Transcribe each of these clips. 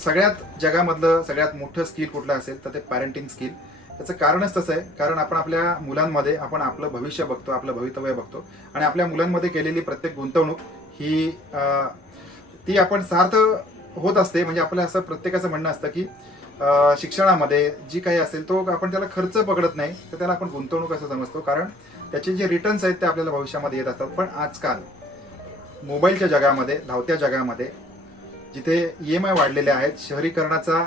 सगळ्यात जगामधलं सगळ्यात मोठं स्किल कुठलं असेल तर ते पॅरेंटिंग स्किल त्याचं कारणच तसं आहे कारण आपण आपल्या मुलांमध्ये आपण आपलं भविष्य बघतो आपलं भवितव्य बघतो. आणि आपल्या मुलांमध्ये केलेली प्रत्येक गुंतवणूक ही ती आपण सार्थ होत असते. म्हणजे आपलं असं प्रत्येकाचं म्हणणं असतं की शिक्षणामध्ये जी काही असेल तो आपण त्याला खर्च पकडत नाही तर त्याला आपण गुंतवणूक असं समजतो. कारण त्याचे जे रिटर्न्स आहेत ते आपल्याला भविष्यामध्ये येत असतात. पण आजकाल मोबाईलच्या जगामध्ये धावत्या जगामध्ये जिथे ई एम आय वाढलेले आहेत शहरीकरणाचा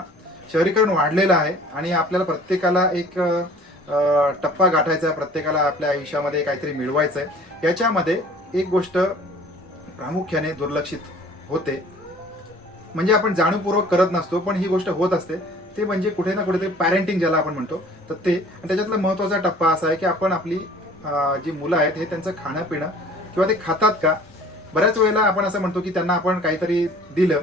शहरीकरण वाढलेलं आहे आणि आपल्याला प्रत्येकाला एक टप्पा गाठायचा आहे प्रत्येकाला आपल्या आयुष्यामध्ये काहीतरी मिळवायचं आहे. याच्यामध्ये एक गोष्ट प्रामुख्याने दुर्लक्षित होते. म्हणजे आपण जाणीवपूर्वक करत नसतो पण ही गोष्ट होत असते. ते म्हणजे कुठे ना कुठेतरी पॅरेंटिंग ज्याला आपण म्हणतो. तर ते आणि त्याच्यातला महत्त्वाचा टप्पा असा आहे की आपण आपली जी मुलं आहेत हे त्यांचं खाणं पिणं किंवा ते खातात का? बऱ्याच वेळेला आपण असं म्हणतो की त्यांना आपण काहीतरी दिलं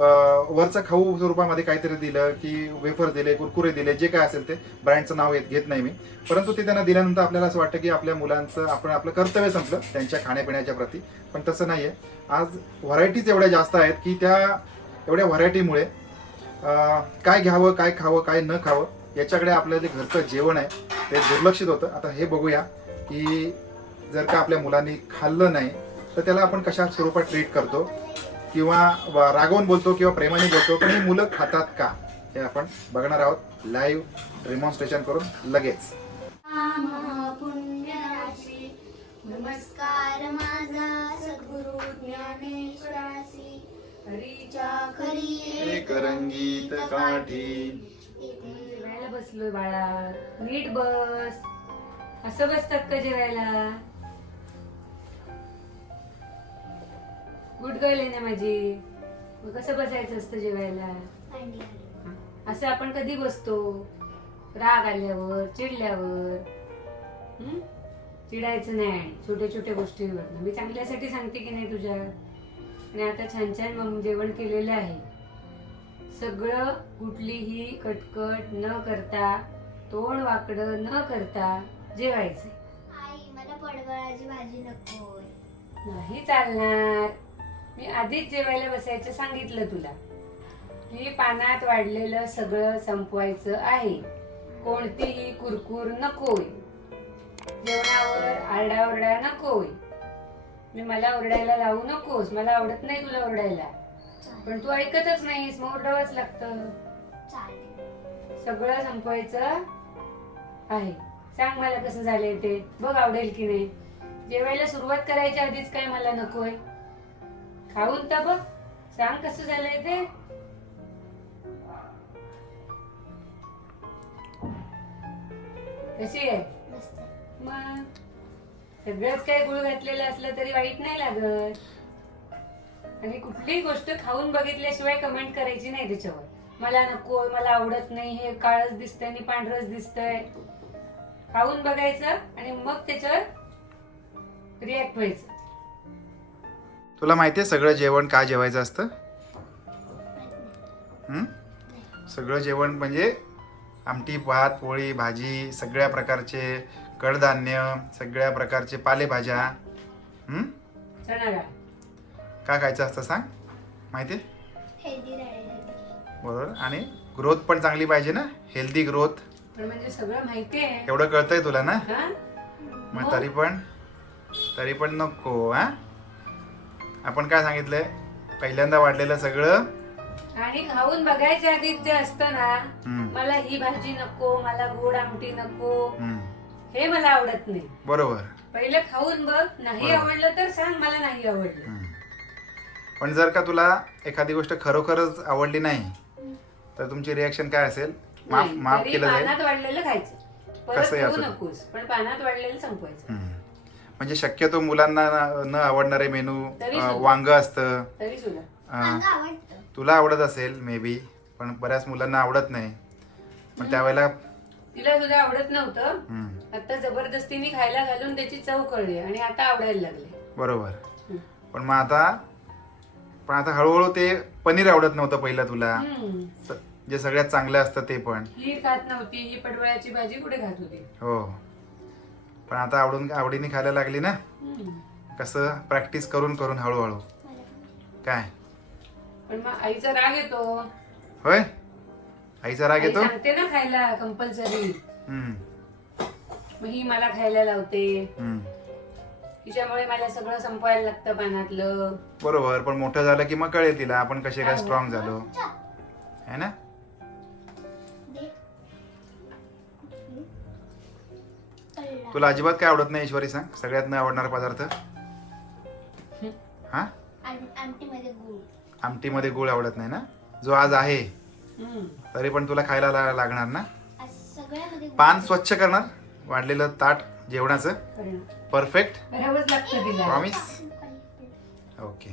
वरचं खाऊ स्वरूपामध्ये काहीतरी दिलं की वेफर दिले कुरकुरे दिले जे काय असेल ते. ब्रँडचं नाव येत घेत नाही मी. परंतु ते त्यांना दिल्यानंतर आपल्याला असं वाटतं की आपल्या मुलांचं आपण आपलं कर्तव्य संपलं त्यांच्या खाण्यापिण्याच्या प्रती. पण तसं नाही आहे आज व्हरायटीज एवढ्या जास्त आहेत की त्या एवढ्या व्हरायटीमुळे काय घ्यावं काय खावं काय न खावं याच्याकडे आपलं जे घरचं जेवण आहे ते दुर्लक्षित होतं. आता हे बघूया की जर का आपल्या मुलांनी खाल्लं नाही तर त्याला आपण कशा स्वरूपात ट्रीट करतो? किंवा रागवून बोलतो किंवा प्रेमाने बोलतो पण ही मुलं खातात का? हे आपण बघणार आहोत लाईव्ह डेमॉन्स्ट्रेशन करून लगेच. नमस्कार माझा सद्गुरु ज्ञानेश्वरासी हरीच्या खरी एक रंगीत काठी. जेवायला बसलोय बाळा नीट बस. असं बसतात का जेवायला? गुड गर्ल आहे ना माझी. मग कसं बसायचं असतं जेवायला? असं आपण कधी बसतो? राग आल्यावर चिडल्यावर? चिडायचं नाही. छोट्या छोट्या गोष्टींवर मी चांगल्यासाठी सांगते की नाही तुझ्या? आणि आता छान छान मग जेवण केलेलं आहे. सगळं कुठलीही कटकट न करता तोंड वाकडं न करता जेवायचं. आई मला पडवळाची भाजी नकोय नाही चालणार. मी आधीच जेवायला बसायचं सांगितलं तुला. की पानात वाढलेलं सगळं संपवायचं आहे. कोणतीही कुरकुर नकोय. जेवणावर आरडाओरडा नकोय. मी मला ओरडायला लावू नकोस. मला आवडत नाही तुला ओरडायला. पण तू ऐकतच नाहीस. मग ओरडावंच लागतं. सगळं संपवायचं आहे. सांग मला कसं झालंय ते. बघ आवडेल की नाही. जेवायला सुरुवात करायच्या आधीच काय मला नकोय. खाऊन तर बघ. सांग कसं झालंय ते? कशी आहे? मग? सगळंच काय गुळ घातलेलं असलं तरी वाईट नाही लागत. आणि कुठलीही गोष्ट खाऊन बघितल्याशिवाय कमेंट करायची नाही त्याच्यावर. मला नको मला आवडत नाही हे काळच दिसतंय आणि पांढरच दिसतंय. खाऊन बघायचं आणि मग त्याच्यावर रिॲक्ट व्हायचं. तुला माहितीये सगळं जेवण का जेवायचं असतं? हं? सगळं जेवण म्हणजे आमटी भात पोळी भाजी सगळ्या प्रकारचे कडधान्य सगळ्या प्रकारचे पालेभाज्या. हं? का खायचं असतं सांग? माहिती बरोबर. आणि ग्रोथ पण चांगली पाहिजे ना? हेल्दी ग्रोथ पण म्हणजे सगळं माहिती आहे एवढं कळतंय तुला ना? हा? मग तरी पण तरी पण नको हा? आपण काय सांगितलंय पहिल्यांदा वाढलेलं सगळं आणि खाऊन बघायच्या आधी जे असतं ना मला ही भाजी नको मला गोड आमटी नको हं. हे मला आवडत नाही बरोबर पहिलं खाऊन बघ नाही बरोबर. आवडलं तर सांग मला नाही आवडलं. पण जर का तुला एखादी गोष्ट खरोखरच आवडली नाही तर तुमची रिॲक्शन काय असेल माफ नाही, माफ तरी केलं जाईल पानात वाढलेलं खायचं परत कसंही खाऊ असू दे. नकोस पण पानात वाढलेलं संपवायचं. म्हणजे शक्यतो मुलांना न- न आवडणारे मेनू. वांग असतं. तरी सुद्धा. अं, अंग आवडतं. तुला आवडत असेल मे बी पण बऱ्याच मुलांना आवडत नाही. पण त्यावेळेला तिला सुद्धा आवडत नव्हतं. हं, आता जबरदस्तीने खायला घालून त्याची चव कळली आणि आता आवडायला लागले. बरोबर. पण मग आता पण आता हळूहळू ते पनीर आवडत नव्हतं पहिलं तुला. जे सगळ्यात चांगलं असतं ते पण. ही खात नव्हती ही पडवळ्याची भाजी कुठे खात होती? हो. पण आता आवडून आवडीने खायला लागली ना. कसं प्रॅक्टिस करून करून हळूहळू. काय? पण मग आईचा राग येतो. होय? आईचा राग आई येतो? सांगते ना खायला कंपल्सरी हम्म, मग ही मला खायला लावते. हम्म. तिच्यामुळे मला सगळं संपवायला लागतं पानातलं. बरोबर पण मोठं झालं की मग कळेल तिला आपण कसे काय. स्ट्रॉंग झालो. है ना? तुला अजिबात काय आवडत नाही ईश्वरी सांग. सगळ्यात न आवडणारा पदार्थ? हा? आम- आमटीमध्ये गुळ. आवडत नाही ना? जो आज आहे. तरी पण तुला खायला लागणार ना. पान स्वच्छ करणार वाढलेलं ताट जेवणाचं. परफेक्ट प्रॉमिस ओके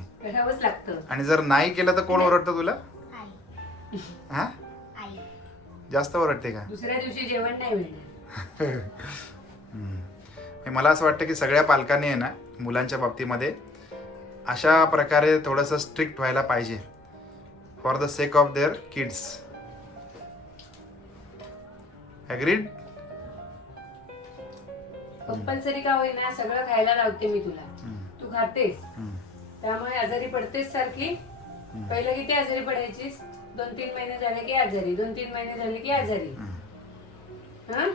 आणि जर नाही केलं तर कोण ओरडतं तुला? आई. हा? आई. जास्त ओरडते का? दुसऱ्या दिवशी जेवण नाही. हे मला असं वाटतं की सगळ्या पालकांनी आहे ना मुलांच्या बाबतीमध्ये अशा प्रकारे थोडंसं स्ट्रिक्ट व्हायला पाहिजे. For the sake of their kids agreed compulsory का होईना सगळं खायला लावते मी तुला. तू खातेस. त्यामुळे आजारी पडतेस सारखी. पहिलं किती आजारी पडायचीस? दोन तीन महिने झाले की आजारी. दोन तीन महिने झाले की आजारी. हं?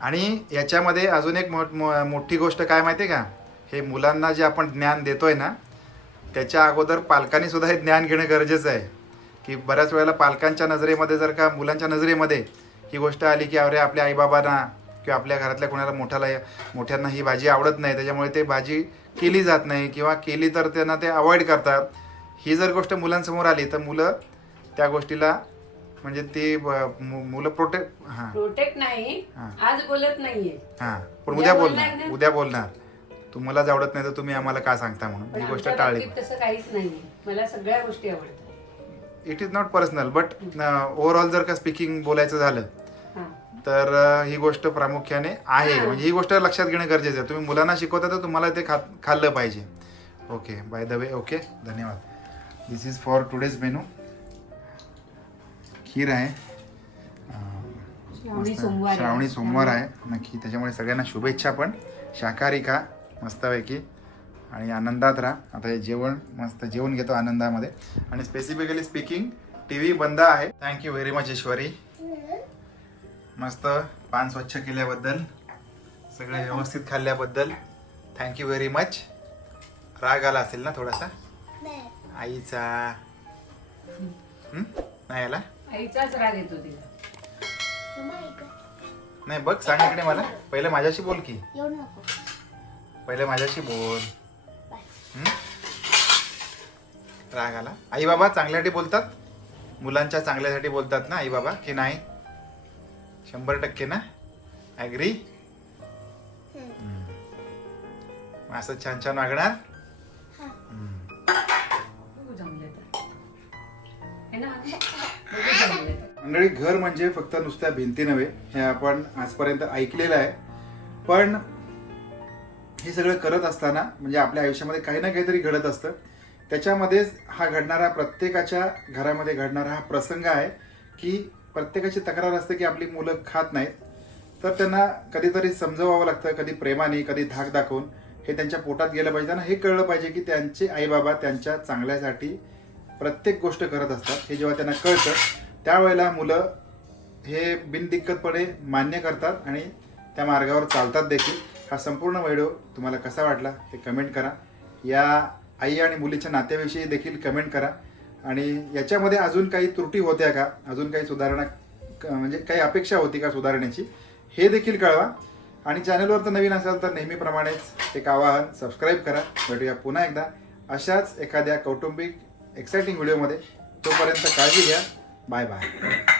आणि याच्यामध्ये अजून एक मो- मोठी गोष्ट काय माहिती आहे का? हे मुलांना जे आपण ज्ञान देतोय ना त्याच्या अगोदर पालकांनी सुद्धा हे ज्ञान घेणं गरजेचं आहे. की बऱ्याच वेळेला पालकांच्या नजरेमध्ये जर का मुलांच्या नजरेमध्ये ही गोष्ट आली की अरे आपल्या आईबाबांना किंवा आपल्या घरातल्या कोणाला मोठ्याला मोठ्यांना ही भाजी आवडत नाही त्याच्यामुळे ते भाजी केली जात नाही किंवा केली तर त्यांना ते अवॉइड करतात. ही जर गोष्ट मुलांसमोर आली तर मुलं त्या गोष्टीला म्हणजे ती ब- मु- मुलं प्रोटेक्ट हां. प्रोटेक्ट नाही हा. आज बोलत नाहीये. हा. पण उद्या उद्या बोलणार बोलणार ना? उद्या बोलणार. तुम्हालाच आवडत नाही तर तुम्ही आम्हाला का सांगता म्हणून? पण ही गोष्ट आमच्या टाळली. बाबतीत तसं काहीच नाहीये. मला सगळ्या गोष्टी आवडतात. It is not personal but overall जर का स्पीकिंग बोलायचं झालं हा. तर अं, ही गोष्ट प्रामुख्याने आहे. म्हणजे ही गोष्ट लक्षात घेणं गरजेचं आहे. तुम्ही मुलांना शिकवता तर तुम्हाला ते खा खाल्लं पाहिजे. Okay by the way okay धन्यवाद. This is for today's menu खीर आहे. अं, श्रावणी मस्त. सोमवार आहे. श्रावणी सोमवार आहे. नक्की त्याच्यामुळे सगळ्यांना शुभेच्छा पण. शाकाहारी खा मस्तपैकी. आणि आनंदात राहा. आता हे जेवण मस्त जेवण घेतो आनंदामध्ये. आणि स्पेसिफिकली स्पीकिंग टी व्ही बंद आहे. थँक्यू व्हेरी मच ईश्वरी मस्त पान स्वच्छ केल्याबद्दल सगळे व्यवस्थित खाल्ल्याबद्दल. थँक्यू व्हेरी मच राग आला असेल ना थोडासा. आईचा. हं? नाही आला? आईचाच राग येतो तिला. नाही बघ सांग इकडे मला. पहिलं माझ्याशी बोल की. नको. पहिलं माझ्याशी बोल. हं? राग आला. आई बाबा चांगल्यासाठी बोलतात. मुलांच्या चांगल्यासाठी बोलतात ना आई बाबा की नाही? शंभर टक्के ना? ॲग्री. असं छान छान वागणार. बघू जमलं तर. है ना? मंडळी घर म्हणजे फक्त नुसत्या भिंती नव्हे हे आपण आजपर्यंत ऐकलेलं आहे. पण हे सगळं करत असताना म्हणजे आपल्या आयुष्यामध्ये काही ना काहीतरी घडत असतं. त्याच्यामध्येच हा घडणारा प्रत्येकाच्या घरामध्ये घडणारा हा प्रसंग आहे की प्रत्येकाची तक्रार असते की आपली मुलं खात नाहीत. तर त्यांना कधीतरी समजवावं लागतं कधी प्रेमाने कधी धाक दाखवून. हे त्यांच्या पोटात गेलं पाहिजे त्यांना हे कळलं पाहिजे की त्यांचे आईबाबा त्यांच्या चांगल्यासाठी प्रत्येक गोष्ट करत असतात. हे जेव्हा त्यांना कळतं त्यावेळेला मुलं हे बिनदिक्कतपणे मान्य करतात आणि त्या मार्गावर चालतात देखील. हा संपूर्ण व्हिडिओ तुम्हाला कसा वाटला ते कमेंट करा. या आई आणि मुलीच्या नात्याविषयी देखील कमेंट करा. आणि याच्यामध्ये अजून काही त्रुटी होत्या का? अजून काही सुधारणा क- म्हणजे काही अपेक्षा होती का सुधारण्याची हे देखील कळवा. आणि चॅनलवर तर नवीन असाल तर नेहमीप्रमाणेच एक आवाहन सबस्क्राईब करा. भेटूया पुन्हा एकदा. अशाच एखाद्या कौटुंबिक एक्सायटिंग व्हिडिओमध्ये तोपर्यंत काळजी घ्या. Bye bye